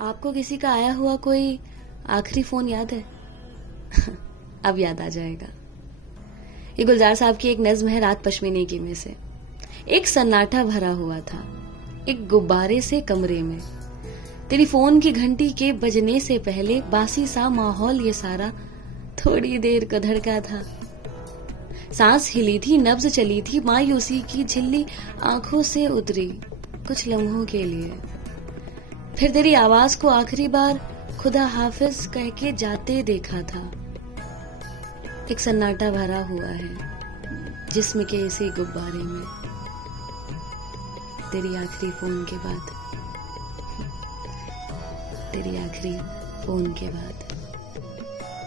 आपको किसी का आया हुआ कोई आखिरी फोन याद है? अब याद आ जाएगा। ये गुलजार साहब की एक नज्म है रात पश्मीने की में से। एक सन्नाटा भरा हुआ था एक गुब्बारे से कमरे में, तेरी फोन की घंटी के बजने से पहले बासी सा माहौल ये सारा थोड़ी देर को धड़का था। सांस हिली थी, नब्ज चली थी, मायूसी की झिल्ली आंखों से उतरी कुछ लम्हों के लिए। फिर तेरी आवाज को आखिरी बार खुदा हाफिज कह के जाते देखा था। एक सन्नाटा भरा हुआ है जिस्म के इसी गुब्बारे में, तेरी आखिरी फोन के बाद, तेरी आखिरी फोन के बाद।